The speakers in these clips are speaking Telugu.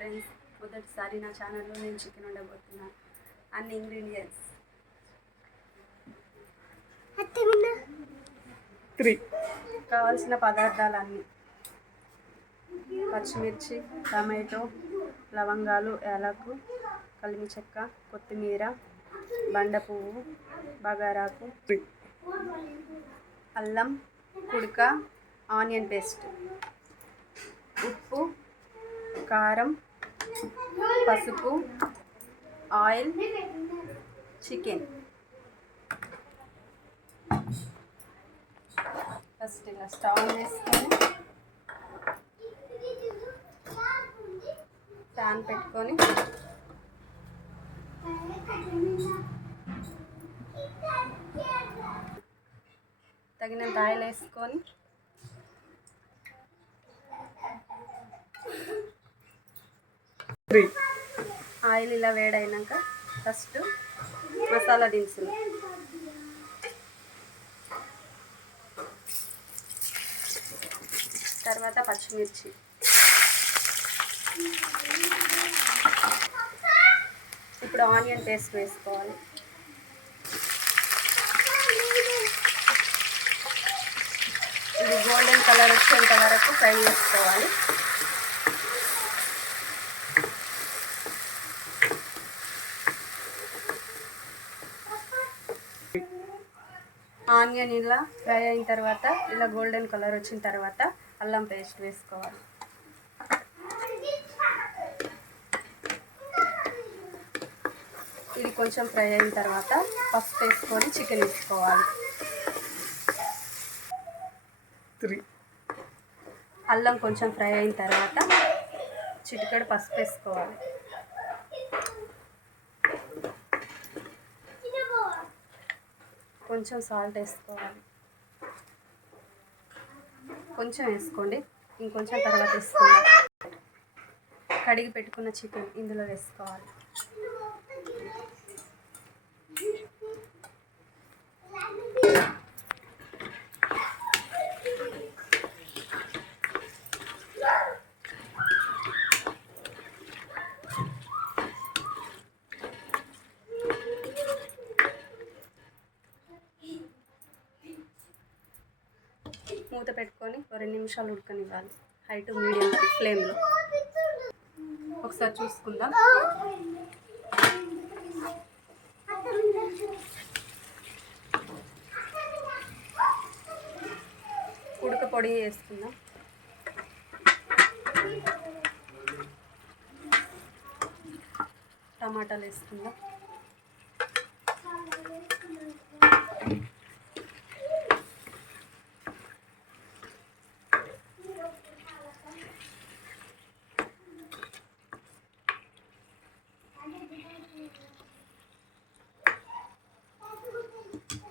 ఫ్రెండ్స్, మొదటిసారి నా ఛానల్లో నేను చికెన్ వండబోతున్నాను. అన్ని ఇంగ్రీడియంట్స్ 3 కావాల్సిన పదార్థాలన్నీ: పచ్చిమిర్చి, టమాటో, లవంగాలు, యాలకు, కలిమి చెక్క, కొత్తిమీర, బండ పువ్వు, బగారాకు, అల్లం, కుడక, ఆనియన్ పేస్ట్, ఉప్పు, కారం, పసుపు, ఆయిల్, చికెన్. ఫస్ట్ ఇలా స్టవ్ వేసుకొని ప్యాన్ పెట్టుకొని తగినంత ఆయిల్ వేసుకొని ఆయిల్ ఇలా వేడైనాక ఫస్ట్ మసాలా దినుసులు, తర్వాత పచ్చిమిర్చి, ఇప్పుడు ఆనియన్ పేస్ట్ వేసుకోవాలి. ఇది గోల్డెన్ కలర్ వచ్చేంత వరకు ఫ్రై చేసుకోవాలి. ఆనియన్ ఇలా ఫ్రై అయిన తర్వాత ఇలా గోల్డెన్ కలర్ వచ్చిన తర్వాత అల్లం పేస్ట్ వేసుకోవాలి. ఇది కొంచెం ఫ్రై అయిన తర్వాత పసుపు వేసుకొని చికెన్ వేసుకోవాలి. అల్లం కొంచెం ఫ్రై అయిన తర్వాత చిటికెడు పసుపు వేసుకోవాలి. కొంచెం సాల్ట్ వేసుకోవాలి. కొంచెం వేసుకోండి, ఇంకొంచెం తర్వాత వేసుకోవాలి. కడిగి పెట్టుకున్న చికెన్ ఇందులో వేసుకోవాలి. మూత పెట్టుకొని 2 నిమిషాలు ఉడకనివ్వాలి. హై టు మీడియం ఫ్లేమ్లో. ఒకసారి చూసుకుందాం. ఉడక పొడి వేసుకుందాం. టమాటాలు వేసుకుందాం.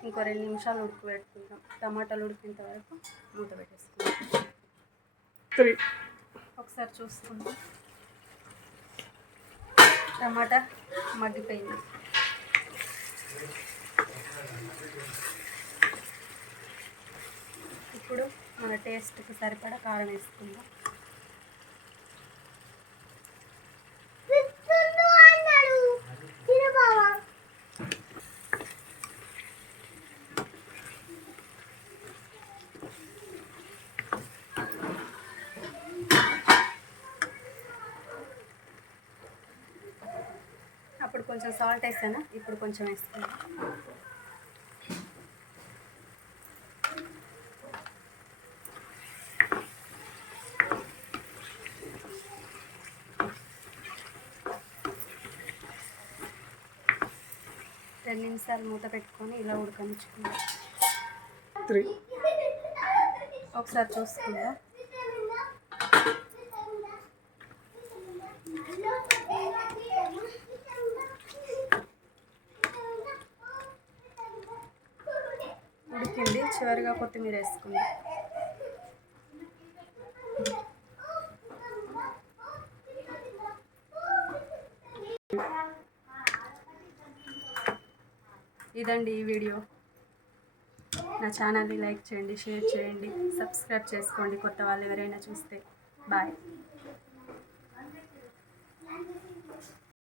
ఇంకో 2 నిమిషాలు ఉడకబెట్టుకుందాం. టమాటాలు ఉడికేంత వరకు మూత పెట్టేసుకుందాం. ఒకసారి చూసుకుందాం. టమాటా మగ్గిపోయింది. ఇప్పుడు మన టేస్ట్కి సరిపడా కారం వేసుకుందాం. అప్పుడు కొంచెం సాల్ట్ వేసాను, ఇప్పుడు కొంచెం వేసుకున్నాను. రెండు నిమిషాలు మూత పెట్టుకొని ఇలా ఉడకనిచ్చుకుందాం. ఒకసారి చూసుకుందాం. ఉడికింది. చివరిగా కొత్తిమీర వేసుకుందాం. ఇదండి ఈ వీడియో. నా ఛానల్ని లైక్ చేయండి, షేర్ చేయండి, సబ్స్క్రైబ్ చేసుకోండి కొత్త వాళ్ళు ఎవరైనా చూస్తే. బాయ్.